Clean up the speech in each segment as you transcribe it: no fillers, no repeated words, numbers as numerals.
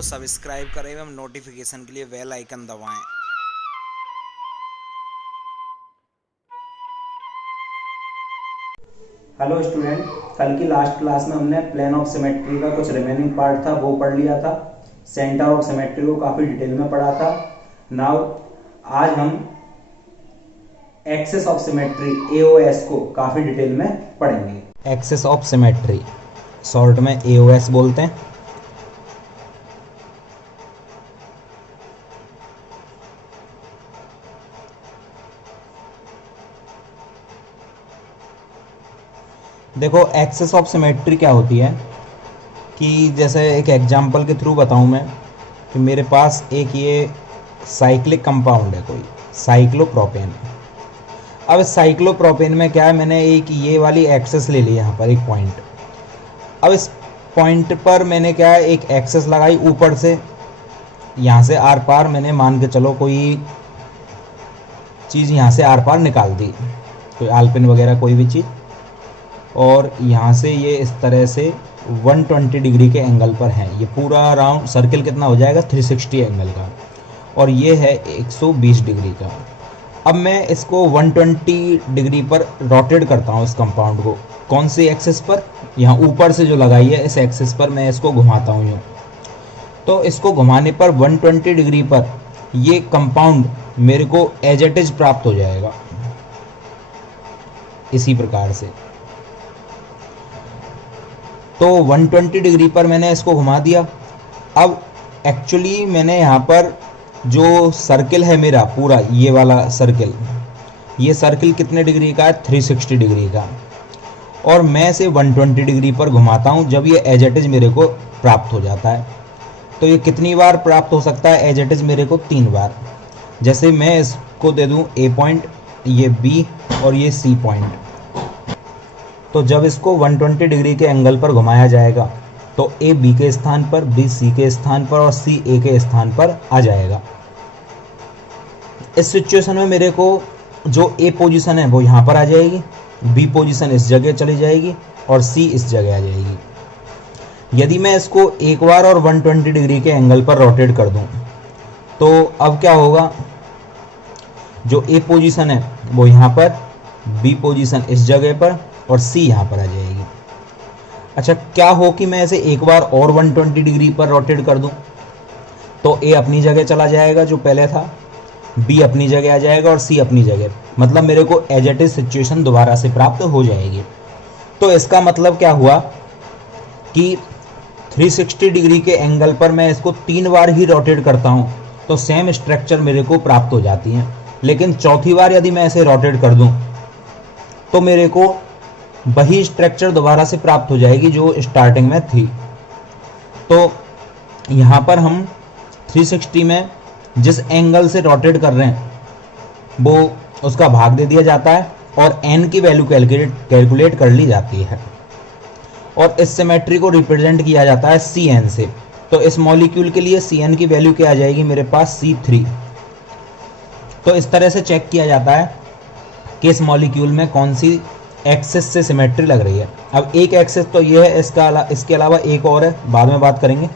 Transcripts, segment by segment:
को सब्सक्राइब करें एवं नोटिफिकेशन के लिए बेल आइकन दबाएं। हेलो स्टूडेंट, कल की लास्ट क्लास में हमने प्लेन ऑफ सिमेट्री का कुछ रिमेनिंग पार्ट था वो पढ़ लिया था। सेंटर ऑफ सिमेट्री को काफी डिटेल में पढ़ा था। नाउ आज हम एक्सिस ऑफ सिमेट्री एओएस को काफी डिटेल में पढ़ेंगे। एक्सिस ऑफ सिमेट्री शॉर्ट में एओएस बोलते हैं। देखो, एक्सिस ऑफ सिमेट्री क्या होती है कि जैसे एक एग्जांपल के थ्रू बताऊं मैं कि मेरे पास एक ये साइक्लिक कंपाउंड है, कोई साइक्लोप्रोपेन। अब इस साइक्लोप्रोपेन में क्या है, मैंने एक ये वाली एक्सिस ले ली यहाँ पर एक पॉइंट। अब इस पॉइंट पर मैंने क्या है एक एक्सिस लगाई ऊपर से, यहाँ से आर पार मैंने मान के चलो कोई चीज़ यहाँ से आर पार निकाल दी, कोई आलपिन वगैरह कोई भी चीज़, और यहाँ से ये इस तरह से 120 डिग्री के एंगल पर है। ये पूरा राउंड सर्किल कितना हो जाएगा 360 एंगल का, और ये है 120 डिग्री का। अब मैं इसको 120 डिग्री पर रोटेट करता हूँ इस कंपाउंड को। कौन सी एक्सिस पर? यहाँ ऊपर से जो लगाई है इस एक्सिस पर मैं इसको घुमाता हूँ यूँ। तो इसको घुमाने पर 120 डिग्री पर ये कंपाउंड मेरे को एज इट इज प्राप्त हो जाएगा इसी प्रकार से। तो 120 डिग्री पर मैंने इसको घुमा दिया। अब एक्चुअली मैंने यहाँ पर जो सर्किल है मेरा पूरा ये वाला सर्किल, ये सर्किल कितने डिग्री का है? 360 डिग्री का। और मैं इसे 120 डिग्री पर घुमाता हूँ जब ये एज इट इज मेरे को प्राप्त हो जाता है। तो ये कितनी बार प्राप्त हो सकता है? एज इट इज मेरे को 3 बार। जैसे मैं इसको दे दूँ ए पॉइंट, ये बी और ये सी पॉइंट। तो जब इसको 120 डिग्री के एंगल पर घुमाया जाएगा तो ए बी के स्थान पर, बी सी के स्थान पर और सी ए के स्थान पर आ जाएगा। इस सिचुएशन में मेरे को जो ए पोजीशन है वो यहाँ पर आ जाएगी, बी पोजीशन इस जगह चली जाएगी और सी इस जगह आ जाएगी। यदि मैं इसको एक बार और 120 डिग्री के एंगल पर रोटेट कर दूं तो अब क्या होगा, जो ए पोजीशन है वो यहाँ पर, बी पोजीशन इस जगह पर और सी यहाँ पर आ जाएगी। अच्छा, क्या हो कि मैं इसे एक बार और 120 डिग्री पर रोटेट कर दूं तो ए अपनी जगह चला जाएगा जो पहले था, बी अपनी जगह आ जाएगा और सी अपनी जगह। मतलब मेरे को एज इट इज सिचुएशन दोबारा से प्राप्त हो जाएगी। तो इसका मतलब क्या हुआ कि 360 डिग्री के एंगल पर मैं इसको 3 बार ही रोटेट करता हूं तो सेम स्ट्रक्चर मेरे को प्राप्त हो जाती है। लेकिन चौथी बार यदि मैं इसे रोटेट कर दूं तो मेरे को वही स्ट्रक्चर दोबारा से प्राप्त हो जाएगी जो स्टार्टिंग में थी। तो यहाँ पर हम 360 में जिस एंगल से रोटेट कर रहे हैं वो उसका भाग दे दिया जाता है और n की वैल्यू कैलकुलेट कर ली जाती है, और इस सिमेट्री को रिप्रेजेंट किया जाता है Cn से। तो इस मॉलिक्यूल के लिए Cn की वैल्यू क्या आ जाएगी मेरे पास? C3। तो इस तरह से चेक किया जाता है कि इस मॉलिक्यूल में कौन सी एक्सिस से सिमेट्री लग रही है। अब एक एक्सिस तो ये है, इसके अलावा एक और है, बाद में बात करेंगे।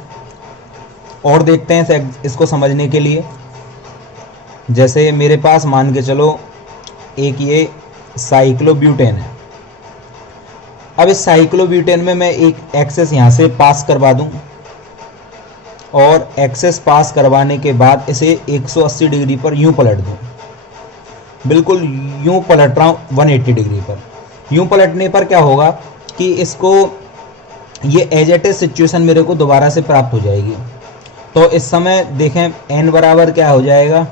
और देखते हैं इसको समझने के लिए। जैसे मेरे पास मान के चलो एक ये साइक्लोब्यूटेन है। अब इस साइक्लोब्यूटेन में मैं एक एक्सिस यहाँ से पास करवा दूँ और एक्सिस पास करवाने के बाद इसे 180 डिग्री पर यूं पलट दूँ। बिल्कुल यूं पलट रहा हूँ 180 डिग्री पर। यूं पलटने पर क्या होगा कि इसको ये एज इट इज सिचुएशन मेरे को दोबारा से प्राप्त हो जाएगी। तो इस समय देखें n बराबर क्या हो जाएगा,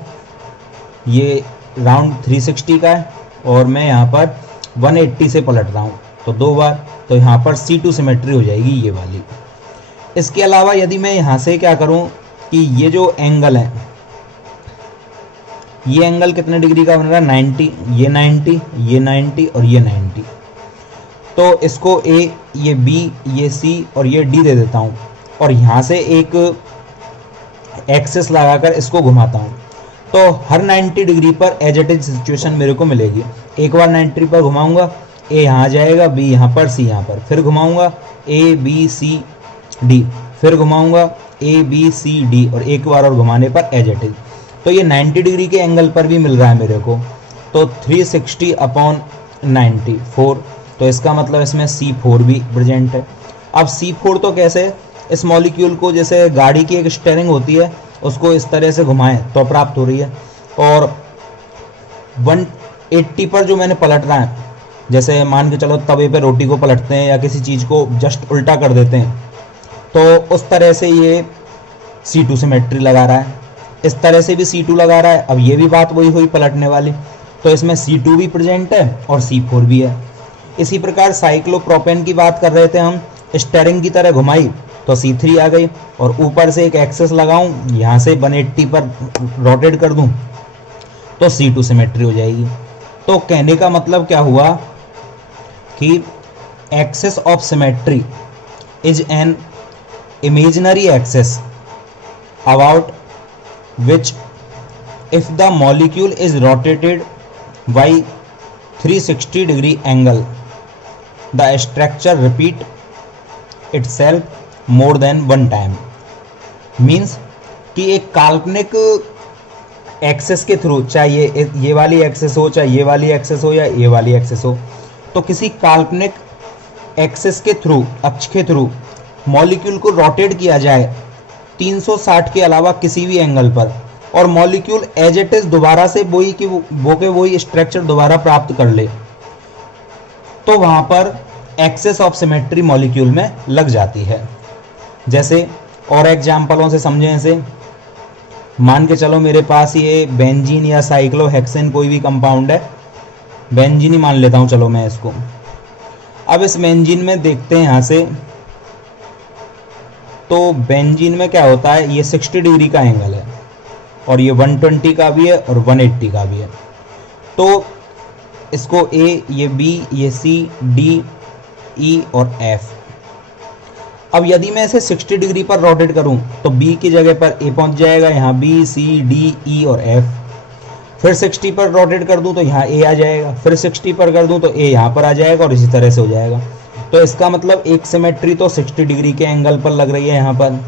ये राउंड 360 का है और मैं यहाँ पर 180 से पलट रहा हूँ तो 2 बार, तो यहाँ पर C2 सिमेट्री हो जाएगी ये वाली। इसके अलावा यदि मैं यहाँ से क्या करूँ कि ये जो एंगल है, ये एंगल कितने डिग्री का बन रहा है? 90, ये 90, ये 90 और ये 90। तो इसको A, ये B, ये C और ये D दे देता हूँ और यहाँ से एक एक्सिस लगाकर इसको घुमाता हूँ। तो हर 90 डिग्री पर एज इट इज सिचुएशन मेरे को मिलेगी। एक बार 90 पर घुमाऊंगा, A यहाँ जाएगा, B यहाँ पर, C यहाँ पर, फिर घुमाऊंगा A B C D, फिर घुमाऊंगा ABCD और एक बार और घुमाने पर एज इट इज। तो ये 90 डिग्री के एंगल पर भी मिल रहा है मेरे को। तो 360/94, तो इसका मतलब इसमें C4 भी प्रेजेंट है। अब C4 तो कैसे, इस मॉलिक्यूल को जैसे गाड़ी की एक स्टीयरिंग होती है उसको इस तरह से घुमाएं तो प्राप्त हो रही है, और 180 पर जो मैंने पलटना है, जैसे मान के चलो तवे पे रोटी को पलटते हैं या किसी चीज़ को जस्ट उल्टा कर देते हैं, तो उस तरह से ये C2 सिमेट्री लगा रहा है, इस तरह से भी C2 लगा रहा है। अब ये भी बात वही हुई पलटने वाली, तो इसमें C2 भी प्रेजेंट है और C4 भी है। इसी प्रकार साइक्लोप्रोपेन की बात कर रहे थे हम, स्टीयरिंग की तरह घुमाई तो C3 आ गई, और ऊपर से एक एक्सेस लगाऊं, यहाँ से 180 पर रोटेट कर दूं तो C2 सिमेट्री हो जाएगी। तो कहने का मतलब क्या हुआ कि axis of symmetry is an imaginary axis about which if the molecule is rotated by 360 degree angle the structure repeat itself more than one time। Means कि एक काल्पनिक एक्सेस के थ्रू, चाहे ये वाली एक्सेस हो, चाहे ये वाली एक्सेस हो या ये वाली एक्सेस हो, तो किसी काल्पनिक एक्सेस के थ्रू, अक्ष के थ्रू मॉलिक्यूल को रोटेट किया जाए 360 के अलावा किसी भी एंगल पर, और मॉलिक्यूल एज इट इज दोबारा से वही स्ट्रक्चर दोबारा प्राप्त कर ले, तो वहां पर एक्सेस ऑफ सिमेट्री मॉलिक्यूल में लग जाती है। जैसे और एग्जाम्पलों से समझें, ऐसे मान के चलो मेरे पास ये बेंजीन या साइक्लोहेक्सेन कोई भी कंपाउंड है, बेंजीन ही मान लेता हूं चलो मैं इसको। अब इस बेंजीन में देखते हैं यहाँ से, तो बेंजीन में क्या होता है, ये 60 डिग्री का एंगल है और ये 120 का भी है और 180 का भी है। तो इसको A, ये B, ये C, D, E और F। अब यदि मैं इसे 60 डिग्री पर रोटेट करूं तो B की जगह पर A पहुंच जाएगा, यहाँ B, C, D, E और F। फिर 60 पर रोटेट कर दूं तो यहाँ A आ जाएगा, फिर 60 पर कर दूं तो A यहाँ पर आ जाएगा, और इसी तरह से हो जाएगा। तो इसका मतलब एक सिमेट्री तो 60 डिग्री के एंगल पर लग रही है यहाँ पर।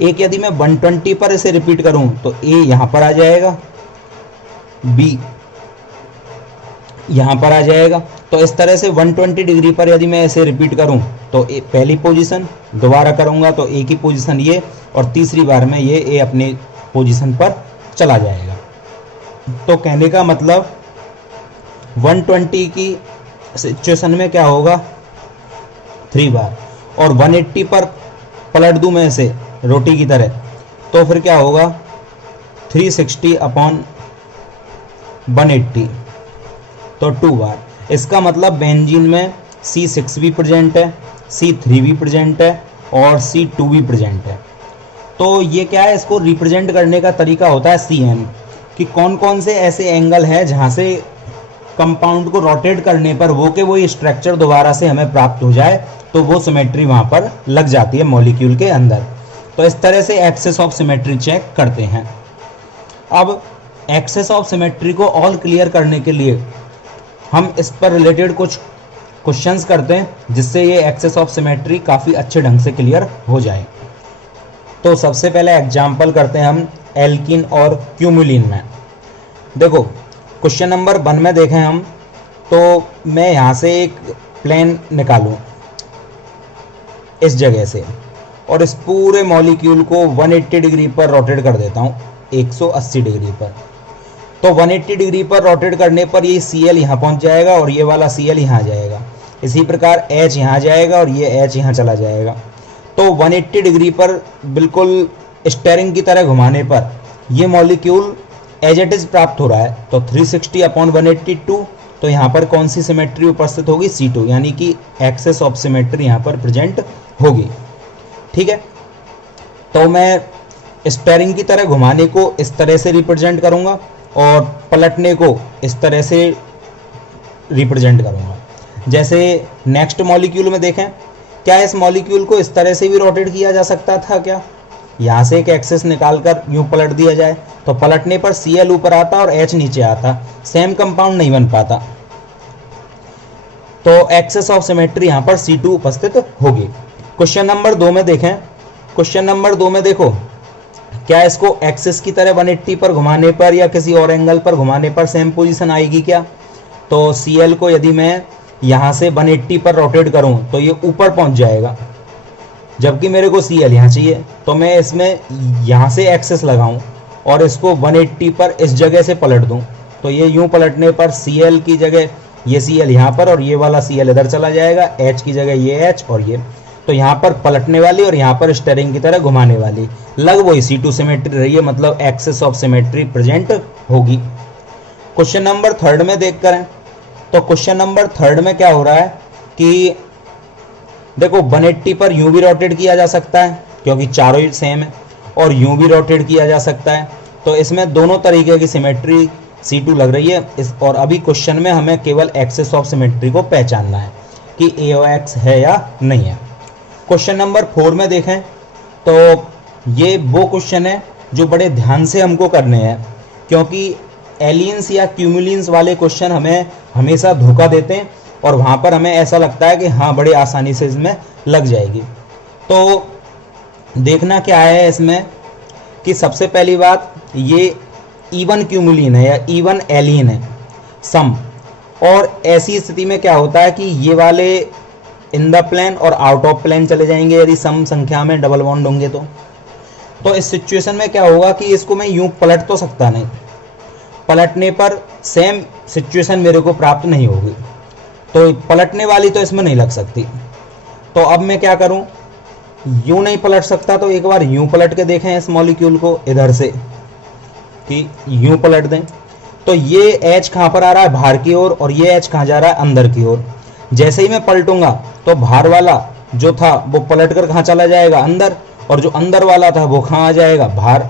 एक यदि मैं 120 पर इसे रिपीट करूं तो A यहाँ पर आ जाएगा, B यहाँ पर आ जाएगा। तो इस तरह से 120 डिग्री पर यदि मैं इसे रिपीट करूं तो पहली पोजीशन, दोबारा करूंगा तो A की पोजीशन ये, और तीसरी बार में ये A अपनी पोजीशन पर चला जाएगा। तो कहने का मतलब 120 की सिचुएशन में क्या होगा, 3 बार, और 180 पर पलट दूं मैं इसे रोटी की तरह तो फिर क्या होगा, 360/180, तो 2 बार। इसका मतलब बेंजीन में C6 भी प्रेजेंट है, C3 भी प्रेजेंट है और C2 भी प्रेजेंट है। तो ये क्या है, इसको रिप्रेजेंट करने का तरीका होता है CN, कि कौन कौन से ऐसे एंगल है जहां से कंपाउंड को रोटेट करने पर वही स्ट्रक्चर दोबारा से हमें प्राप्त हो जाए, तो वो सिमेट्री वहां पर लग जाती है मॉलिक्यूल के अंदर। तो इस तरह से एक्सेस ऑफ सिमेट्री चेक करते हैं। अब एक्सेस ऑफ सिमेट्री को ऑल क्लियर करने के लिए हम इस पर रिलेटेड कुछ क्वेश्चंस करते हैं, जिससे ये एक्सेस ऑफ सिमेट्री काफ़ी अच्छे ढंग से क्लियर हो जाए। तो सबसे पहले एग्जाम्पल करते हैं हम एल्कीन और क्यूमुलिन में। देखो क्वेश्चन नंबर 1 में देखें हम, तो मैं यहाँ से एक प्लेन निकालूं इस जगह से, और इस पूरे मॉलिक्यूल को 180 डिग्री पर रोटेट कर देता हूँ 180 डिग्री पर। तो 180 डिग्री पर रोटेट करने पर ये Cl यहाँ पहुँच जाएगा और ये वाला Cl यहाँ जाएगा। इसी प्रकार H यहाँ जाएगा और ये H यहाँ चला जाएगा। तो 180 डिग्री पर बिल्कुल स्टीयरिंग की तरह घुमाने पर ये मॉलिक्यूल एज इट इज प्राप्त हो रहा है। तो 360/182, तो यहाँ पर कौन सी सिमेट्री उपस्थित होगी, C2, यानी कि एक्सेस ऑफ सिमेट्री यहाँ पर प्रेजेंट होगी। ठीक है, तो मैं स्टीयरिंग की तरह घुमाने को इस तरह से रिप्रेजेंट करूँगा और पलटने को इस तरह से रिप्रेजेंट करूँगा। जैसे नेक्स्ट मॉलिक्यूल में देखें, क्या इस मॉलिक्यूल को इस तरह से भी रोटेट किया जा सकता था क्या, यहाँ से एक एक्सेस निकालकर यूं पलट दिया जाए, तो पलटने पर Cl ऊपर आता और H नीचे आता, सेम कंपाउंड नहीं बन पाता। तो एक्सेस ऑफ सिमेट्री यहाँ पर C2 उपस्थित होगी। क्वेश्चन नंबर 2 में देखें, क्वेश्चन नंबर 2 में देखो, क्या इसको एक्सिस की तरह 180 पर घुमाने पर या किसी और एंगल पर घुमाने पर सेम पोजीशन आएगी क्या? तो Cl को यदि मैं यहाँ से 180 पर रोटेट करूँ तो ये ऊपर पहुँच जाएगा, जबकि मेरे को Cl यहाँ चाहिए। तो मैं इसमें यहाँ से एक्सिस लगाऊँ और इसको 180 पर इस जगह से पलट दूँ, तो ये यूँ पलटने पर Cl की जगह ये Cl यहाँ पर और ये वाला Cl इधर चला जाएगा, H की जगह ये H और ये, तो यहाँ पर पलटने वाली और यहाँ पर स्टेयरिंग की तरह घुमाने वाली, लग वही C2 सिमेट्री रही है, मतलब एक्सिस ऑफ सिमेट्री प्रेजेंट होगी। क्वेश्चन नंबर 3 में देख करें, तो क्वेश्चन नंबर 3 में क्या हो रहा है कि देखो 180 पर यूं भी रोटेट किया जा सकता है क्योंकि चारों ही सेम है, और यूं भी रोटेट किया जा सकता है, तो इसमें दोनों तरीके की सिमेट्री C2 लग रही है इस। और अभी क्वेश्चन में हमें केवल एक्सिस ऑफ सिमेट्री को पहचानना है कि AOX है या नहीं है। क्वेश्चन नंबर 4 में देखें तो ये वो क्वेश्चन है जो बड़े ध्यान से हमको करने हैं, क्योंकि एलियंस या क्यूमुलेंस वाले क्वेश्चन हमें हमेशा धोखा देते हैं और वहाँ पर हमें ऐसा लगता है कि हाँ बड़े आसानी से इसमें लग जाएगी। तो देखना क्या है इसमें कि सबसे पहली बात ये इवन क्यूमुलिन है या इवन एलियन है सम, और ऐसी स्थिति में क्या होता है कि ये वाले इन द प्लेन और आउट ऑफ प्लेन चले जाएंगे यदि सम संख्या में डबल बॉन्ड होंगे तो इस सिचुएशन में क्या होगा कि इसको मैं यूं पलट तो सकता नहीं, पलटने पर सेम सिचुएशन मेरे को प्राप्त नहीं होगी, तो पलटने वाली तो इसमें नहीं लग सकती। तो अब मैं क्या करूं, यूं नहीं पलट सकता तो एक बार यूं पलट के देखें इस मॉलिक्यूल को इधर से कि यूं पलट दें, तो ये H कहाँ पर आ रहा है बाहर की ओर और ये H कहाँ जा रहा है अंदर की ओर। जैसे ही मैं पलटूंगा तो बाहर वाला जो था वो पलट कर कहाँ चला जाएगा अंदर, और जो अंदर वाला था वो कहाँ आ जाएगा बाहर।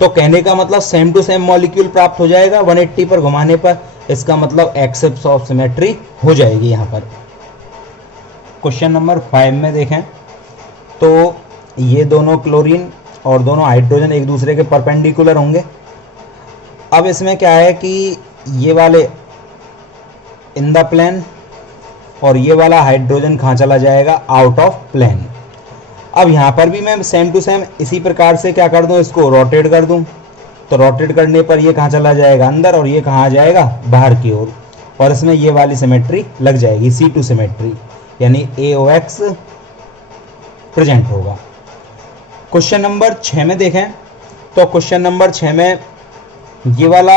तो कहने का मतलब सेम टू सेम मॉलिक्यूल प्राप्त हो जाएगा 180 पर घुमाने पर, इसका मतलब एक्सिस ऑफ सिमेट्री हो जाएगी यहाँ पर। क्वेश्चन नंबर 5 में देखें तो ये दोनों क्लोरीन और दोनों हाइड्रोजन एक दूसरे के परपेंडिकुलर होंगे। अब इसमें क्या है कि ये वाले इन द प्लेन और ये वाला हाइड्रोजन कहाँ चला जाएगा आउट ऑफ प्लेन। अब यहाँ पर भी मैं सेम टू सेम इसी प्रकार से क्या कर दूँ, इसको रोटेट कर दूँ, तो रोटेट करने पर ये कहाँ चला जाएगा अंदर और ये कहाँ आ जाएगा बाहर की ओर, और इसमें ये वाली सिमेट्री लग जाएगी C2 सिमेट्री, यानी AOX प्रेजेंट होगा। क्वेश्चन नंबर 6 में देखें तो क्वेश्चन नंबर 6 में ये वाला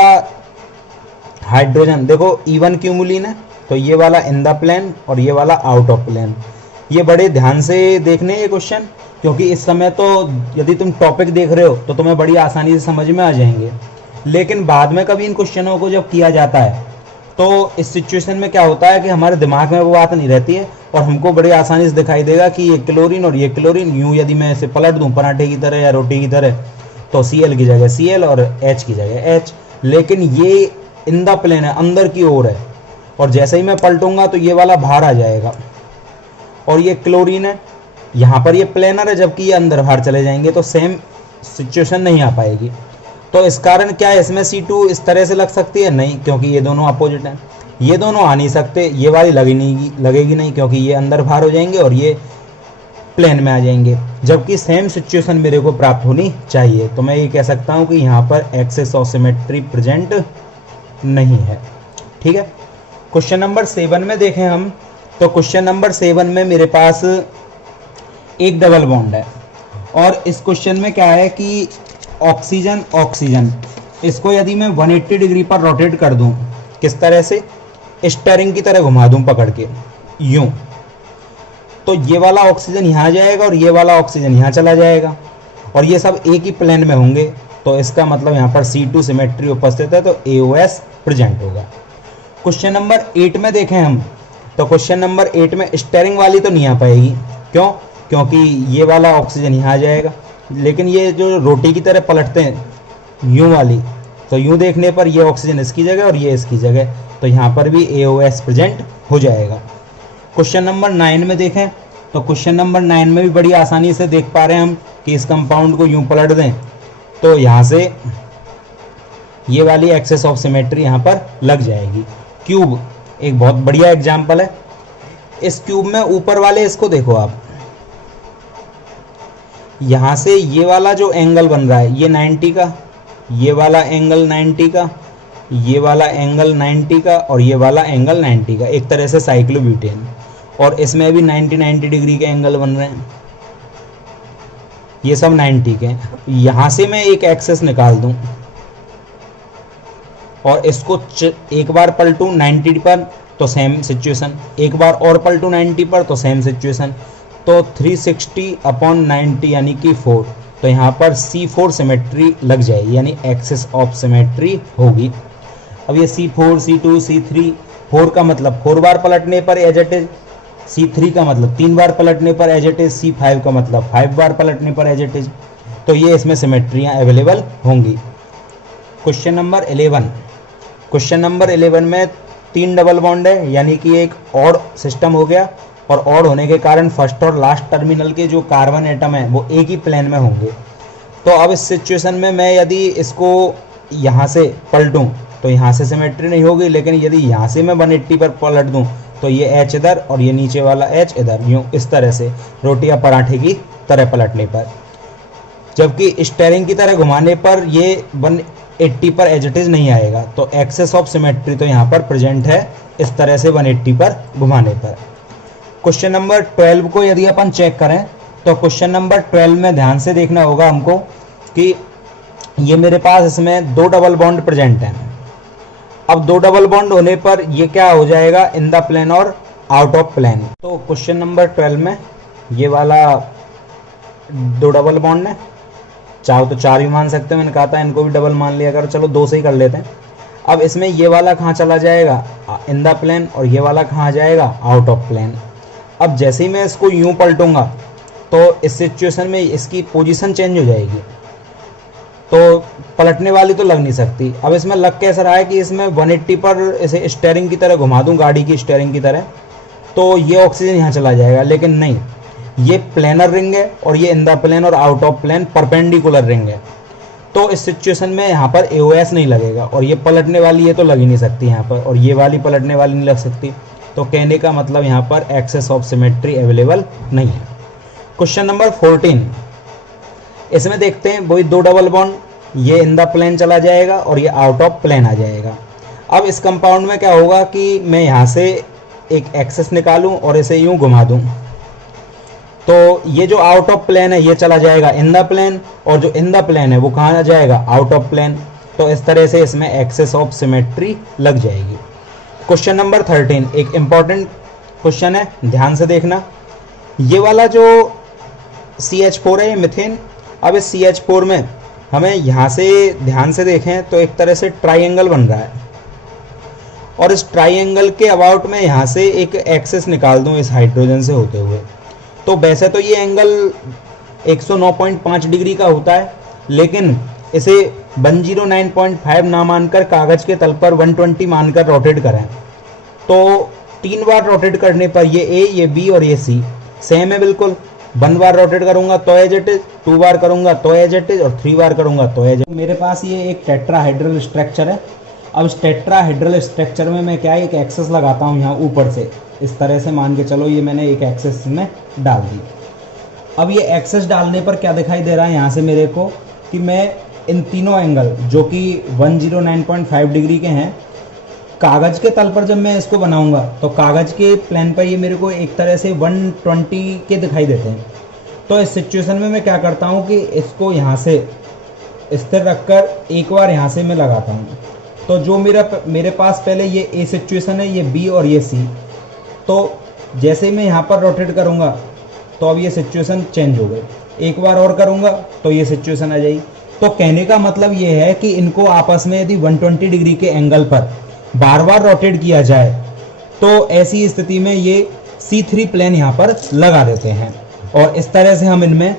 हाइड्रोजन देखो इवन क्यूमुलिन है, तो ये वाला इन द प्लेन और ये वाला आउट ऑफ प्लेन। ये बड़े ध्यान से देखने ये क्वेश्चन, क्योंकि इस समय तो यदि तुम टॉपिक देख रहे हो तो तुम्हें बड़ी आसानी से समझ में आ जाएंगे, लेकिन बाद में कभी इन क्वेश्चनों को जब किया जाता है तो इस सिचुएशन में क्या होता है कि हमारे दिमाग में वो बात नहीं रहती है और हमको बड़ी आसानी से दिखाई देगा कि ये क्लोरीन और ये क्लोरीन, यूँ यदि मैं इसे पलट दूँ पराठे की तरह या रोटी की तरह, तो Cl की जगह Cl और H की जगह H, लेकिन ये इन द प्लेन है अंदर की ओर है, और जैसे ही मैं पलटूंगा तो ये वाला बाहर आ जाएगा, और ये क्लोरीन है यहाँ पर ये प्लेनर है जबकि ये अंदर बाहर चले जाएंगे, तो सेम सिचुएशन नहीं आ पाएगी। तो इस कारण क्या है इसमें C2 इस तरह से लग सकती है नहीं, क्योंकि ये दोनों अपोजिट हैं, ये दोनों आ नहीं सकते, ये वाली लगेगी नहीं क्योंकि ये अंदर बाहर हो जाएंगे और ये प्लेन में आ जाएंगे, जबकि सेम सिचुएशन मेरे को प्राप्त होनी चाहिए। तो मैं ये कह सकता हूँ कि यहाँ पर एक्सिस ऑफ सिमेट्री प्रेजेंट नहीं है। ठीक है, क्वेश्चन नंबर 7 में देखें हम तो क्वेश्चन नंबर 7 में मेरे पास एक डबल बॉन्ड है, और इस क्वेश्चन में क्या है कि ऑक्सीजन ऑक्सीजन, इसको यदि मैं 180 डिग्री पर रोटेट कर दूं, किस तरह से, स्टीयरिंग की तरह घुमा दूं पकड़ के यूं, तो ये वाला ऑक्सीजन यहाँ आ जाएगा और ये वाला ऑक्सीजन यहाँ चला जाएगा, और ये सब एक ही प्लेन में होंगे, तो इसका मतलब यहाँ पर C2 सिमेट्री उपस्थित है, तो AOS प्रेजेंट होगा। क्वेश्चन नंबर 8 में देखें हम तो क्वेश्चन नंबर 8 में स्टीयरिंग वाली तो नहीं आ पाएगी, क्यों, क्योंकि ये वाला ऑक्सीजन यहाँ आ जाएगा, लेकिन ये जो रोटी की तरह पलटते हैं यूं वाली, तो यूं देखने पर ये ऑक्सीजन इसकी जगह और ये इसकी जगह, तो यहाँ पर भी AOS प्रेजेंट हो जाएगा। क्वेश्चन नंबर 9 में देखें तो क्वेश्चन नंबर 9 में भी बड़ी आसानी से देख पा रहे हैं हम कि इस कंपाउंड को यूं पलट दें तो यहाँ से ये वाली एक्सेस ऑफ सिमेट्री यहाँ पर लग जाएगी। क्यूब एक बहुत बढ़िया एग्जाम्पल है। इस क्यूब में ऊपर वाले इसको देखो आप, यहाँ से ये वाला जो एंगल बन रहा है ये 90 का, ये वाला एंगल 90 का, ये वाला एंगल 90 का और ये वाला एंगल 90 का, एक तरह से साइक्लोब्यूटेन। और इसमें भी 90 डिग्री के एंगल बन रहे हैं, ये सब 90 के। यहाँ से मैं एक एक्सेस निकाल दूं और इसको एक बार पलटूं 90 पर तो सेम सिचुएशन, एक बार और पलटूं 90 पर तो सेम सिचुएशन। तो 360/90 यानी कि 4, तो यहाँ पर C4 सिमेट्री लग जाएगी, यानी एक्सिस ऑफ सिमेट्री होगी। अब ये C4, C2, C3, 4 का मतलब 4 बार पलटने पर एज इट इज, C3 का मतलब 3 बार पलटने पर एज इट इज, C5 का मतलब 5 बार पलटने पर एज इट इज। तो ये इसमें सिमेट्रियाँ अवेलेबल होंगी। क्वेश्चन नंबर 11, क्वेश्चन नंबर 11 में 3 डबल बॉन्ड है, यानी कि एक ऑड सिस्टम हो गया, और ऑड होने के कारण फर्स्ट और लास्ट टर्मिनल के जो कार्बन एटम है वो एक ही प्लेन में होंगे। तो अब इस सिचुएशन में मैं यदि इसको यहाँ से पलटूँ तो यहाँ से सिमेट्री नहीं होगी, लेकिन यदि यहाँ से मैं 180 पर पलट दूँ तो ये H इधर और ये नीचे वाला H इधर, यूँ इस तरह से रोटी या पराठे की तरह पलटने पर। जबकि स्टेयरिंग की तरह घुमाने पर ये 180 पर एज इट इज नहीं आएगा। तो एक्सेस ऑफ सिमेट्री तो यहाँ पर प्रेजेंट है इस तरह से 180 पर घुमाने पर। क्वेश्चन नंबर 12 को यदि अपन चेक करें तो क्वेश्चन नंबर 12 में ध्यान से देखना होगा हमको कि ये मेरे पास इसमें 2 डबल बॉन्ड प्रेजेंट हैं। अब 2 डबल बॉन्ड होने पर ये क्या हो जाएगा, इन द प्लेन और आउट ऑफ प्लेन। तो क्वेश्चन नंबर 12 में ये वाला 2 डबल बॉन्ड है, चाहो तो 4 भी मान सकते हैं, मैंने कहा था इनको भी डबल मान लिया करो, चलो 2 से ही कर लेते हैं। अब इसमें ये वाला कहाँ चला जाएगा, इन द प्लेन, और ये वाला कहाँ जाएगा, आउट ऑफ प्लेन। अब जैसे ही मैं इसको यूं पलटूंगा तो इस सिचुएशन में इसकी पोजीशन चेंज हो जाएगी, तो पलटने वाली तो लग नहीं सकती। अब इसमें लग कैसा रहा है कि इसमें 180 पर इसे स्टीयरिंग की तरह घुमा दूं, गाड़ी की स्टीयरिंग की तरह, तो ये ऑक्सीजन यहाँ चला जाएगा। लेकिन नहीं, ये प्लेनर रिंग है और ये इन द प्लेन और out of plane perpendicular ring है। तो इस सिचुएशन में यहाँ पर AOS नहीं लगेगा, और ये पलटने वाली ये तो लग ही नहीं सकती यहाँ पर, और ये वाली पलटने वाली नहीं लग सकती। तो कहने का मतलब यहाँ पर एक्सेस ऑफ सिमेट्री अवेलेबल नहीं है। क्वेश्चन नंबर 14, इसमें देखते हैं वही 2 डबल बॉन्ड, ये इन द प्लेन चला जाएगा और ये आउट ऑफ प्लेन आ जाएगा। अब इस कंपाउंड में क्या होगा कि मैं यहाँ से एक एक्सेस निकालूं और इसे यूं घुमा दूं, तो ये जो आउट ऑफ प्लेन है ये चला जाएगा इन द प्लेन, और जो इन द प्लेन है वो कहाँ आ जाएगा, आउट ऑफ प्लेन। तो इस तरह से इसमें एक्सेस ऑफ सिमेट्री लग जाएगी। क्वेश्चन नंबर 13 एक इंपॉर्टेंट क्वेश्चन है, ध्यान से देखना। ये वाला जो CH4 है, ये मिथेन। अब इस CH4 में हमें यहाँ से ध्यान से देखें तो एक तरह से ट्राइंगल बन रहा है, और इस ट्राइंगल के अबाउट में यहाँ से एक एक्सेस निकाल दूँ इस हाइड्रोजन से होते हुए। तो वैसे तो ये एंगल 109.5 डिग्री का होता है, लेकिन इसे 109.5 ना मानकर कागज के तल पर 120 मानकर रोटेट करें, तो 3 बार रोटेट करने पर ये A, ये B और ये C सेम है बिल्कुल। 1 बार रोटेट करूंगा तो एज इट इज, 2 बार करूंगा तो एज इट इज, और 3 बार करूंगा तो एज। मेरे पास ये एक टेट्राहेड्रल स्ट्रक्चर है। अब इस टेट्राहेड्रल स्ट्रक्चर में मैं क्या एक एक्सेस लगाता हूँ यहाँ ऊपर से, इस तरह से मान के चलो ये मैंने एक एक्सेस में डाल दी। अब ये एक्सेस डालने पर क्या दिखाई दे रहा है यहाँ से मेरे को कि मैं इन तीनों एंगल जो कि 109.5 डिग्री के हैं, कागज़ के तल पर जब मैं इसको बनाऊंगा तो कागज़ के प्लेन पर ये मेरे को एक तरह से 120 के दिखाई देते हैं। तो इस सिचुएशन में मैं क्या करता हूँ कि इसको यहाँ से स्थिर रखकर एक बार यहाँ से मैं लगाता हूँ। तो जो मेरे पास पहले ये A सिचुएशन है, ये B और ये C, तो जैसे मैं यहाँ पर रोटेट करूँगा तो अब ये सिचुएशन चेंज हो गई। एक बार और करूँगा तो ये सिचुएशन आ जाएगी। तो कहने का मतलब ये है कि इनको आपस में यदि 120 डिग्री के एंगल पर बार बार रोटेट किया जाए तो ऐसी स्थिति में ये C3 प्लेन यहाँ पर लगा देते हैं, और इस तरह से हम इनमें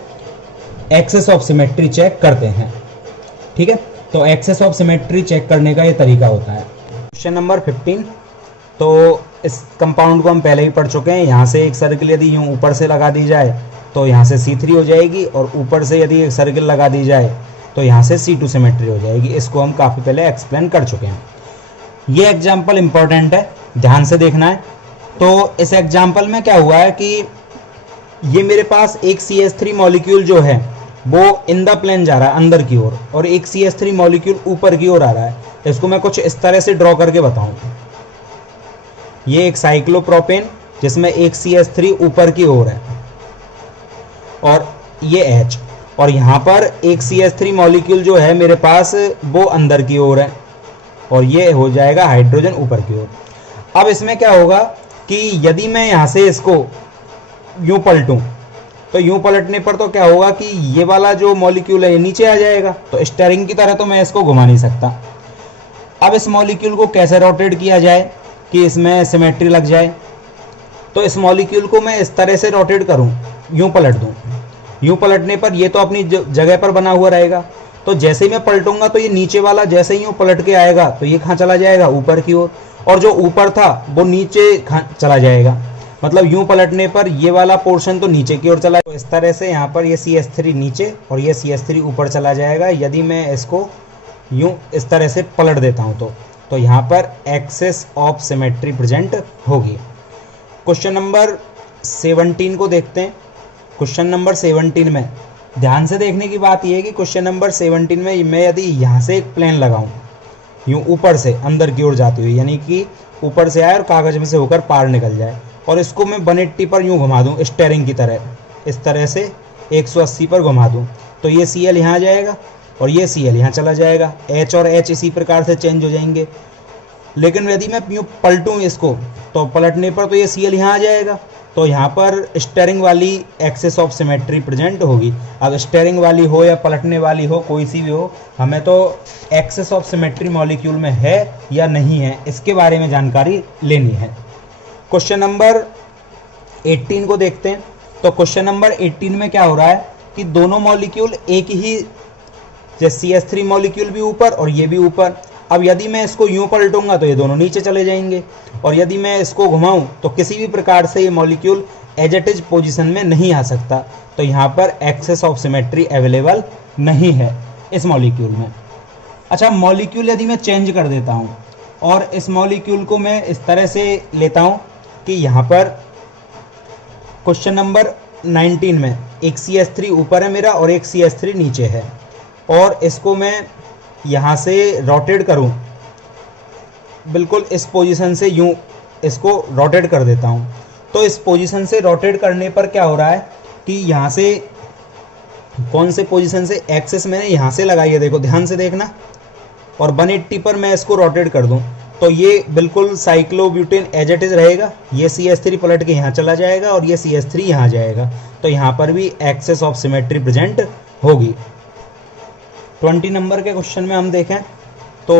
एक्सेस ऑफ सिमेट्री चेक करते हैं। ठीक है, तो एक्सेस ऑफ सिमेट्री चेक करने का ये तरीका होता है। क्वेश्चन नंबर 15, तो इस कंपाउंड को हम पहले ही पढ़ चुके हैं। यहाँ से एक सर्किल यदि यूँ ऊपर से लगा दी जाए तो यहाँ से C3 हो जाएगी, और ऊपर से यदि एक सर्किल लगा दी जाए तो यहाँ से C2 सिमेट्री हो जाएगी। इसको हम काफ़ी पहले एक्सप्लेन कर चुके हैं। ये एग्जाम्पल इम्पॉर्टेंट है, ध्यान से देखना है। तो इस एग्जाम्पल में क्या हुआ है कि ये मेरे पास एक CH3 मॉलिक्यूल जो है वो इन द प्लेन जा रहा है अंदर की ओर, और एक CH3 मॉलिक्यूल ऊपर की ओर आ रहा है। इसको मैं कुछ इस तरह से ड्रॉ करके बताऊं। ये एक साइक्लोप्रोपेन जिसमें एक CH3 ऊपर की ओर है और ये H, और यहाँ पर एक CH3 मॉलिक्यूल जो है मेरे पास वो अंदर की ओर है और ये हो जाएगा हाइड्रोजन ऊपर की ओर। अब इसमें क्या होगा कि यदि मैं यहाँ से इसको यूं पलटूं तो यूं पलटने पर तो क्या होगा कि ये वाला जो मॉलिक्यूल है ये नीचे आ जाएगा, तो स्टीयरिंग की तरह तो मैं इसको घुमा नहीं सकता। अब इस मॉलिक्यूल को कैसे रोटेट किया जाए कि इसमें सिमेट्री लग जाए, तो इस मॉलिक्यूल को मैं इस तरह से रोटेट करूं, यूं पलट दूं। यूं पलटने पर ये तो अपनी जगह पर बना हुआ रहेगा, तो जैसे ही मैं पलटूंगा तो ये नीचे वाला जैसे ही यूं पलट के आएगा तो ये कहाँ चला जाएगा, ऊपर की ओर, और जो ऊपर था वो नीचे चला जाएगा। मतलब यूं पलटने पर ये वाला पोर्शन तो नीचे की ओर चला, तो इस तरह से यहाँ पर ये CH3 नीचे और ये CH3 ऊपर चला जाएगा यदि मैं इसको यूं इस तरह से पलट देता हूँ तो यहाँ पर एक्सेस ऑफ सिमेट्री प्रेजेंट होगी। क्वेश्चन नंबर 17 को देखते हैं। क्वेश्चन नंबर 17 में ध्यान से देखने की बात यह है कि क्वेश्चन नंबर 17 में मैं यदि यहाँ से एक प्लेन लगाऊं यूं ऊपर से अंदर की ओर जाती हुई, यानी कि ऊपर से आए और कागज में से होकर पार निकल जाए, और इसको मैं 180 पर यूं घुमा दूं स्टीयरिंग की तरह, इस तरह से 180 पर घुमा दूं, तो ये Cl यहाँ आ जाएगा और ये Cl यहाँ चला जाएगा। H और H इसी प्रकार से चेंज हो जाएंगे। लेकिन यदि मैं यूँ पलटूँ इसको तो पलटने पर तो ये Cl यहाँ आ जाएगा, तो यहाँ पर स्टीयरिंग वाली एक्सेस ऑफ सिमेट्री प्रेजेंट होगी। अब स्टीयरिंग वाली हो या पलटने वाली हो, कोई सी भी हो, हमें तो एक्सेस ऑफ सिमेट्री मॉलिक्यूल में है या नहीं है इसके बारे में जानकारी लेनी है। क्वेश्चन नंबर 18 को देखते हैं। तो क्वेश्चन नंबर 18 में क्या हो रहा है कि दोनों मॉलिक्यूल एक ही, जैसे CH3 मॉलिक्यूल भी ऊपर और ये भी ऊपर। अब यदि मैं इसको यूं पलटूंगा तो ये दोनों नीचे चले जाएंगे, और यदि मैं इसको घुमाऊं तो किसी भी प्रकार से ये molecule as it is position में नहीं आ सकता, तो यहाँ पर एक्सेस ऑफ सिमेट्री अवेलेबल नहीं है इस मॉलिक्यूल में। अच्छा, मॉलिक्यूल यदि मैं चेंज कर देता हूँ और इस मॉलिक्यूल को मैं इस तरह से लेता हूँ कि यहाँ पर क्वेश्चन नंबर 19 में एक CH3 ऊपर है मेरा और एक CH3 नीचे है, और इसको मैं यहाँ से रोटेट करूँ, बिल्कुल इस पोजीशन से यूँ इसको रोटेट कर देता हूँ। तो इस पोजीशन से रोटेट करने पर क्या हो रहा है कि यहाँ से कौन से पोजीशन से एक्सेस मैंने यहाँ से लगाई है, देखो ध्यान से देखना, और 180 पर मैं इसको रोटेट कर दूं तो ये बिल्कुल साइक्लोब्यूटेन एज इट इज रहेगा। ये CH3 पलट के यहाँ चला जाएगा और ये CH3 यहाँ जाएगा, तो यहाँ पर भी एक्सेस ऑफ सिमेट्री प्रेजेंट होगी। 20 नंबर के क्वेश्चन में हम देखें तो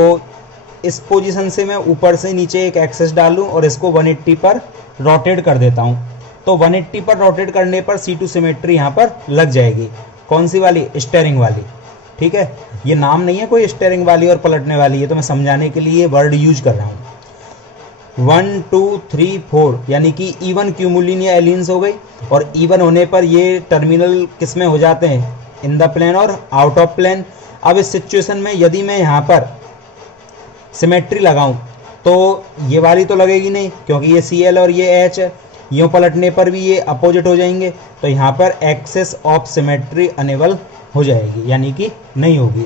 इस पोजीशन से मैं ऊपर से नीचे एक एक्सेस डालूं और इसको 180 पर रोटेट कर देता हूं, तो 180 पर रोटेट करने पर C2 सिमेट्री यहाँ पर लग जाएगी। कौन सी वाली? स्टीयरिंग वाली। ठीक है, ये नाम नहीं है कोई स्टीयरिंग वाली और पलटने वाली, ये तो मैं समझाने के लिए वर्ड यूज कर रहा हूँ। 1 2 3 4 यानी कि इवन क्यूमुलिन या एलिन्स हो गई, और इवन होने पर ये टर्मिनल किस में हो जाते हैं? इन द प्लेन और आउट ऑफ प्लेन। अब इस सिचुएशन में यदि मैं यहाँ पर सिमेट्री लगाऊं तो ये वाली तो लगेगी नहीं, क्योंकि ये Cl और ये H है, यूँ पलटने पर भी ये अपोजिट हो जाएंगे, तो यहाँ पर एक्सेस ऑफ सिमेट्री अनेबल हो जाएगी, यानी कि नहीं होगी।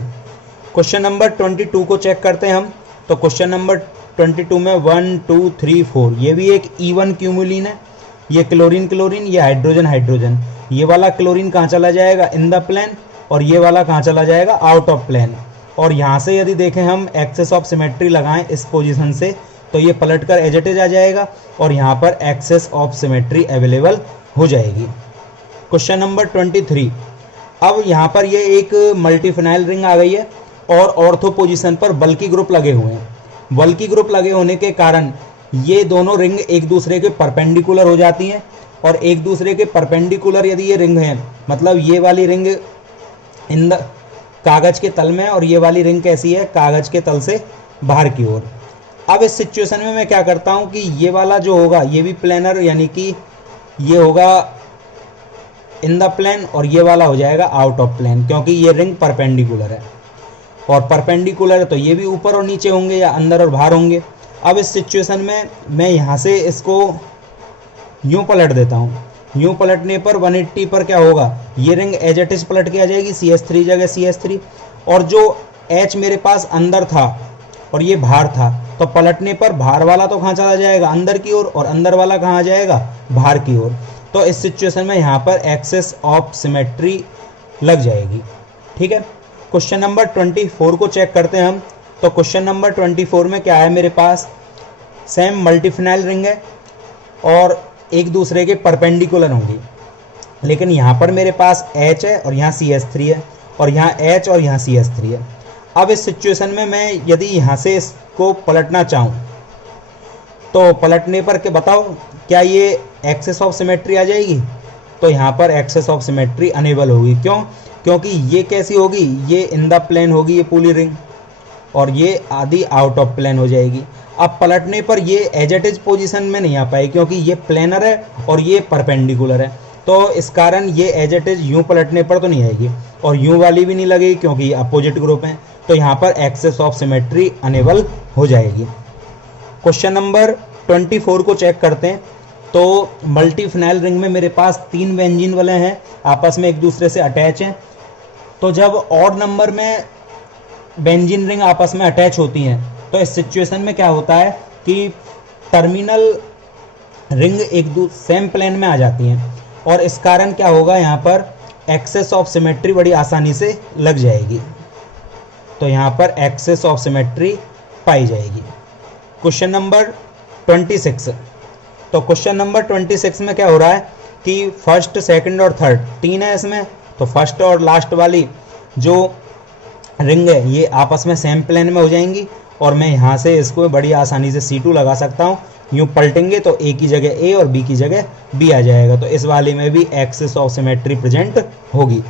क्वेश्चन नंबर 22 को चेक करते हैं हम। तो क्वेश्चन नंबर 22 में 1 2 3 4 ये भी एक इवन क्यूमुलिन है, ये क्लोरीन क्लोरीन, ये हाइड्रोजन हाइड्रोजन। ये वाला क्लोरीन कहाँ चला जाएगा? इन द प्लेन, और ये वाला कहाँ चला जाएगा? Out of plane. और यहाँ से यदि देखें हम एक्सेस ऑफ सिमेट्री लगाएं इस पोजीशन से, तो ये पलट कर एज इट इज आ जाएगा और यहाँ पर एक्सेस ऑफ सिमेट्री अवेलेबल हो जाएगी। Question number 23। अब यहाँ पर ये एक मल्टीफिनाइल रिंग आ गई है और ऑर्थो पोजीशन पर बल्की ग्रुप लगे हुए हैं। बल्की ग्रुप लगे होने के कारण ये दोनों रिंग एक दूसरे के परपेंडिकुलर हो जाती हैं, और एक दूसरे के परपेंडिकुलर यदि ये रिंग है, मतलब ये वाली रिंग इन द कागज के तल में और ये वाली रिंग कैसी है? कागज के तल से बाहर की ओर। अब इस सिचुएशन में मैं क्या करता हूँ कि ये वाला जो होगा ये भी प्लेनर, यानी कि ये होगा इन द प्लेन और ये वाला हो जाएगा आउट ऑफ प्लेन, क्योंकि ये रिंग परपेंडिकुलर है, और परपेंडिकुलर है तो ये भी ऊपर और नीचे होंगे या अंदर और बाहर होंगे। अब इस सिचुएशन में मैं यहाँ से इसको यूँ पलट देता हूँ यूं पलटने पर 180 पर क्या होगा, ये रिंग एज इट इज पलट के आ जाएगी, CH3 जगह CH3, और जो H मेरे पास अंदर था और ये बाहर था, तो पलटने पर बाहर वाला तो कहाँ चला जाएगा, अंदर की ओर, और अंदर वाला कहाँ आ जाएगा, बाहर की ओर। तो इस सिचुएशन में यहाँ पर एक्सेस ऑफ सिमेट्री लग जाएगी। ठीक है, क्वेश्चन नंबर 24 को चेक करते हैं हम। तो क्वेश्चन नंबर 24 में क्या है मेरे पास, सेम मल्टीफिनाइल रिंग है और एक दूसरे के परपेंडिकुलर होंगी, लेकिन यहाँ पर मेरे पास H है और यहाँ CH3 है, और यहाँ H और यहाँ CH3 है। अब इस सिचुएशन में मैं यदि यहाँ से इसको पलटना चाहूँ तो पलटने पर के बताओ क्या ये एक्सेस ऑफ सिमेट्री आ जाएगी, तो यहाँ पर एक्सेस ऑफ सिमेट्री अनेबल होगी। क्यों, क्योंकि ये कैसी होगी, ये इन द प्लेन होगी ये पूरी रिंग, और ये आधी आउट ऑफ प्लेन हो जाएगी। अब पलटने पर ये एज इट इज पोजीशन में नहीं आ पाएगी, क्योंकि ये प्लेनर है और ये परपेंडिकुलर है, तो इस कारण ये एज इट इज यूँ पलटने पर तो नहीं आएगी, और यूँ वाली भी नहीं लगेगी क्योंकि ये अपोजिट ग्रुप है, तो यहाँ पर एक्सेस ऑफ सिमेट्री अनेबल हो जाएगी। क्वेश्चन नंबर 24 को चेक करते हैं। तो मल्टीफिनाइल रिंग में मेरे पास 3 बेंजीन वाले हैं, आपस में एक दूसरे से अटैच हैं। तो जब ऑड नंबर में बेंजीन रिंग आपस में अटैच होती हैं तो इस सिचुएशन में क्या होता है कि टर्मिनल रिंग एक सेम प्लेन में आ जाती हैं, और इस कारण क्या होगा, यहाँ पर एक्सेस ऑफ सिमेट्री बड़ी आसानी से लग जाएगी। तो यहाँ पर एक्सेस ऑफ सिमेट्री पाई जाएगी। Question number 26। तो क्वेश्चन नंबर 26 में क्या हो रहा है कि फर्स्ट, सेकंड और थर्ड 3 है इसमें, तो फर्स्ट और लास्ट वाली जो रिंग है ये आपस में सेम प्लेन में हो जाएंगी, और मैं यहाँ से इसको बड़ी आसानी से C2 लगा सकता हूँ। यूँ पलटेंगे तो A की जगह A और B की जगह B आ जाएगा, तो इस वाले में भी एक्सेस ऑफ सिमेट्री प्रेजेंट होगी।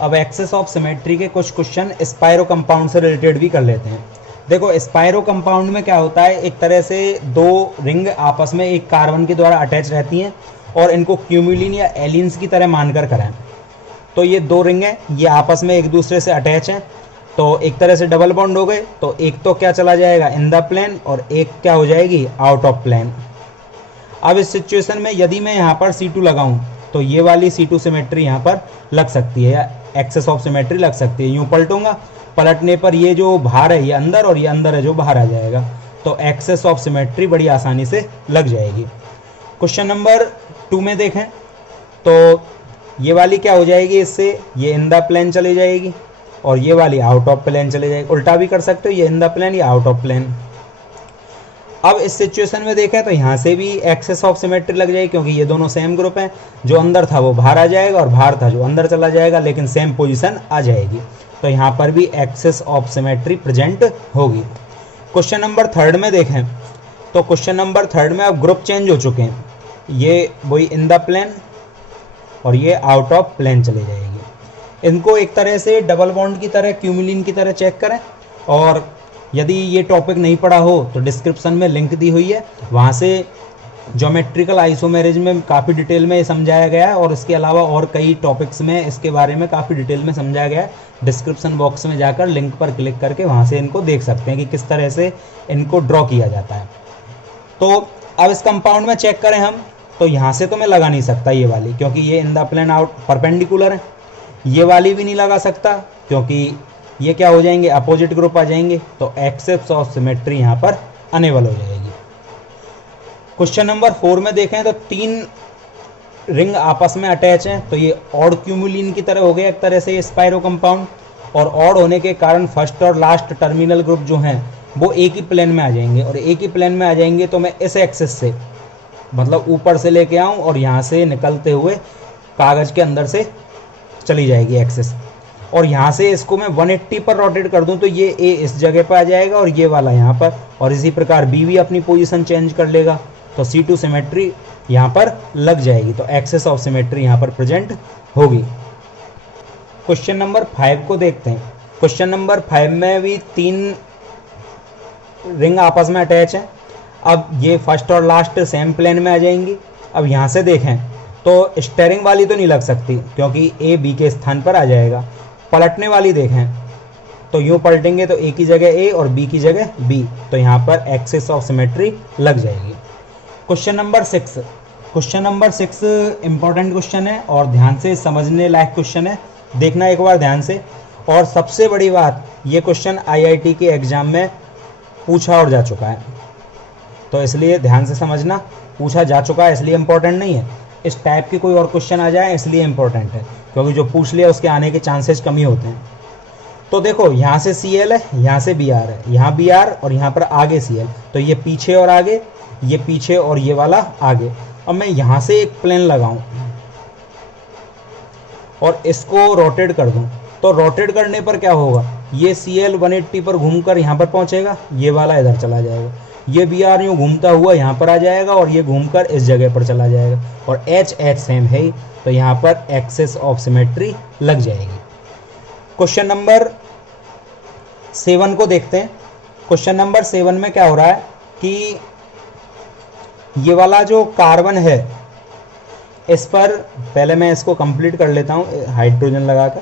अब एक्सेस ऑफ सिमेट्री के कुछ क्वेश्चन स्पायरो कंपाउंड से रिलेटेड भी कर लेते हैं। देखो, स्पायरो कंपाउंड में क्या होता है, एक तरह से 2 रिंग आपस में एक कार्बन के द्वारा अटैच रहती हैं और इनको क्यूमुलिन या एलिन्स की तरह मानकर कराएं। तो ये 2 रिंग हैं, ये आपस में एक दूसरे से अटैच हैं, तो एक तरह से डबल बॉन्ड हो गए, तो एक तो क्या चला जाएगा, इन द प्लेन, और एक क्या हो जाएगी, आउट ऑफ प्लेन। अब इस सिचुएशन में यदि मैं यहाँ पर C2 लगाऊं तो ये वाली C2 सिमेट्री यहाँ पर लग सकती है, या एक्सेस ऑफ सिमेट्री लग सकती है। यूँ पलटूंगा, पलटने पर ये जो बाहर है ये अंदर, और ये अंदर है जो बाहर आ जाएगा, तो एक्सेस ऑफ सिमेट्री बड़ी आसानी से लग जाएगी। क्वेश्चन नंबर 2 में देखें तो ये वाली क्या हो जाएगी, इससे ये इन द प्लेन चली जाएगी और ये वाली आउट ऑफ प्लेन चले जाएगी। उल्टा भी कर सकते हो, ये इन द प्लेन या आउट ऑफ प्लेन। अब इस सिचुएशन में देखें तो यहाँ से भी एक्सेस ऑफ सिमेट्री लग जाएगी, क्योंकि ये दोनों सेम ग्रुप हैं, जो अंदर था वो बाहर आ जाएगा और बाहर था जो अंदर चला जाएगा, लेकिन सेम पोजीशन आ जाएगी, तो यहाँ पर भी एक्सेस ऑफ सिमेट्री प्रेजेंट होगी। क्वेश्चन नंबर 3 में देखें तो क्वेश्चन नंबर 3 में अब ग्रुप चेंज हो चुके हैं, ये वही इन द प्लेन और ये आउट ऑफ प्लेन चले जाएगी। इनको एक तरह से डबल बॉन्ड की तरह, क्यूमुलिन की तरह चेक करें, और यदि ये टॉपिक नहीं पढ़ा हो तो डिस्क्रिप्शन में लिंक दी हुई है, वहाँ से ज्योमेट्रिकल आइसोमेरिज में काफ़ी डिटेल में समझाया गया है, और इसके अलावा और कई टॉपिक्स में इसके बारे में काफ़ी डिटेल में समझाया गया है। डिस्क्रिप्शन बॉक्स में जाकर लिंक पर क्लिक करके वहाँ से इनको देख सकते हैं कि किस तरह से इनको ड्रॉ किया जाता है। तो अब इस कंपाउंड में चेक करें हम, तो यहाँ से तो मैं लगा नहीं सकता ये वाली, क्योंकि ये in the plane out perpendicular है। ये वाली भी नहीं लगा सकता क्योंकि ये क्या हो जाएंगे, अपोजिट ग्रुप आ जाएंगे, तो एक्सेस ऑफ सिमेट्री यहाँ पर अनेबल हो जाएगी। क्वेश्चन नंबर 4 में देखें तो 3 रिंग आपस में अटैच हैं, तो ये ऑड क्यूमुलिन की तरह हो गया एक तरह से ये स्पायरो कंपाउंड, और ऑड होने के कारण फर्स्ट और लास्ट टर्मिनल ग्रुप जो हैं वो एक ही प्लेन में आ जाएंगे, और एक ही प्लेन में आ जाएंगे तो मैं इस एक्सेस से, मतलब ऊपर से लेके आऊँ और यहाँ से निकलते हुए कागज़ के अंदर से चली जाएगी एक्सेस, और यहाँ से इसको मैं 180 पर रोटेट कर दूँ तो ये ए इस जगह पर आ जाएगा और ये वाला यहाँ पर, और इसी प्रकार बी भी अपनी पोजीशन चेंज कर लेगा, तो C2 सिमेट्री यहाँ पर लग जाएगी, तो एक्सेस ऑफ सिमेट्री यहाँ पर प्रेजेंट होगी। क्वेश्चन नंबर 5 को देखते हैं। क्वेश्चन नंबर 5 में भी 3 रिंग आपस में अटैच हैं। अब ये फर्स्ट और लास्ट सेम प्लेन में आ जाएंगी। अब यहाँ से देखें तो स्टेयरिंग वाली तो नहीं लग सकती क्योंकि ए बी के स्थान पर आ जाएगा। पलटने वाली देखें तो यूँ पलटेंगे तो ए की जगह ए और बी की जगह बी, तो यहाँ पर एक्सेस ऑफ सिमेट्री लग जाएगी। Question number 6, question number 6 important question है और ध्यान से समझने लायक क्वेश्चन है, देखना एक बार ध्यान से। और सबसे बड़ी बात, ये क्वेश्चन आईआईटी के एग्जाम में पूछा और जा चुका है, तो इसलिए ध्यान से समझना। पूछा जा चुका है इसलिए इम्पोर्टेंट नहीं है, इस टाइप की कोई और क्वेश्चन आ जाए इसलिए इम्पोर्टेंट है, क्योंकि जो पूछ लिया उसके आने के चांसेस कम ही होते हैं। तो देखो यहाँ से Cl है, यहाँ से Br है, यहाँ Br और यहाँ पर आगे Cl, तो ये पीछे और आगे, ये पीछे और ये वाला आगे। अब मैं यहाँ से एक प्लेन लगाऊं और इसको रोटेट कर दूं, तो रोटेट करने पर क्या होगा, ये Cl 180 पर घूमकर यहाँ पर पहुँचेगा, ये वाला इधर चला जाएगा, ये Br यूँ घूमता हुआ यहाँ पर आ जाएगा और ये घूमकर इस जगह पर चला जाएगा, और H सेम है ही, तो यहाँ पर एक्सेस ऑफ सिमेट्री लग जाएगी। क्वेश्चन नंबर 7 को देखते हैं। क्वेश्चन नंबर 7 में क्या हो रहा है कि ये वाला जो कार्बन है, इस पर पहले मैं इसको कंप्लीट कर लेता हूँ हाइड्रोजन लगाकर।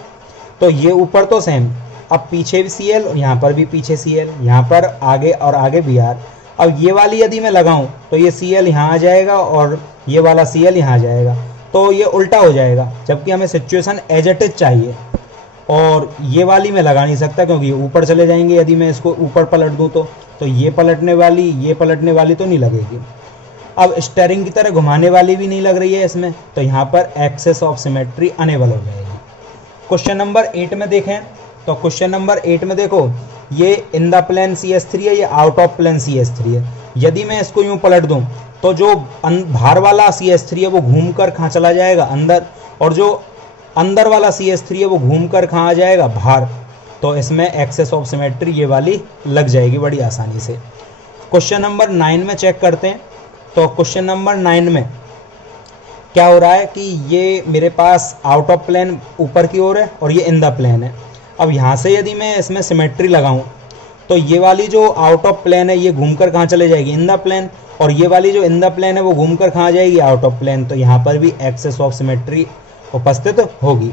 तो ये ऊपर तो सेम, अब पीछे भी Cl और यहाँ पर भी पीछे Cl, यहाँ पर आगे और आगे Br। अब ये वाली यदि मैं लगाऊं तो ये Cl यहाँ आ जाएगा और ये वाला Cl यहाँ आ जाएगा, तो ये उल्टा हो जाएगा, जबकि हमें सिचुएशन एज इट इज चाहिए। और ये वाली मैं लगा नहीं सकता क्योंकि ऊपर चले जाएंगे, यदि मैं इसको ऊपर पलट दूँ तो ये पलटने वाली तो नहीं लगेगी। अब स्टेयरिंग की तरह घुमाने वाली भी नहीं लग रही है इसमें, तो यहाँ पर एक्सेस ऑफ सिमेट्री अनेबल हो जाएगी। क्वेश्चन नंबर 8 में देखें, तो क्वेश्चन नंबर 8 में देखो, ये इन द प्लेन CH3 है, ये आउट ऑफ प्लेन CH3 है। यदि मैं इसको यूँ पलट दूँ तो जो बाहर वाला CH3 है वो घूम कर कहाँ चला जाएगा, अंदर, और जो अंदर वाला CH3 है वो घूम कर कहाँ आ जाएगा, बाहर। तो इसमें एक्सेस ऑफ सिमेट्री ये वाली लग जाएगी बड़ी आसानी से। क्वेश्चन नंबर 9 में चेक करते हैं। तो क्वेश्चन नंबर 9 में क्या हो रहा है कि ये मेरे पास आउट ऑफ प्लेन ऊपर की ओर है और ये इन द प्लेन है। अब यहाँ से यदि मैं इसमें सिमेट्री लगाऊं तो ये वाली जो आउट ऑफ प्लेन है ये घूमकर कहाँ चले जाएगी, इन द प्लेन, और ये वाली जो इन द प्लेन है वो घूमकर कहाँ जाएगी, आउट ऑफ प्लेन। तो यहाँ पर भी एक्सेस ऑफ सिमेट्री उपस्थित होगी।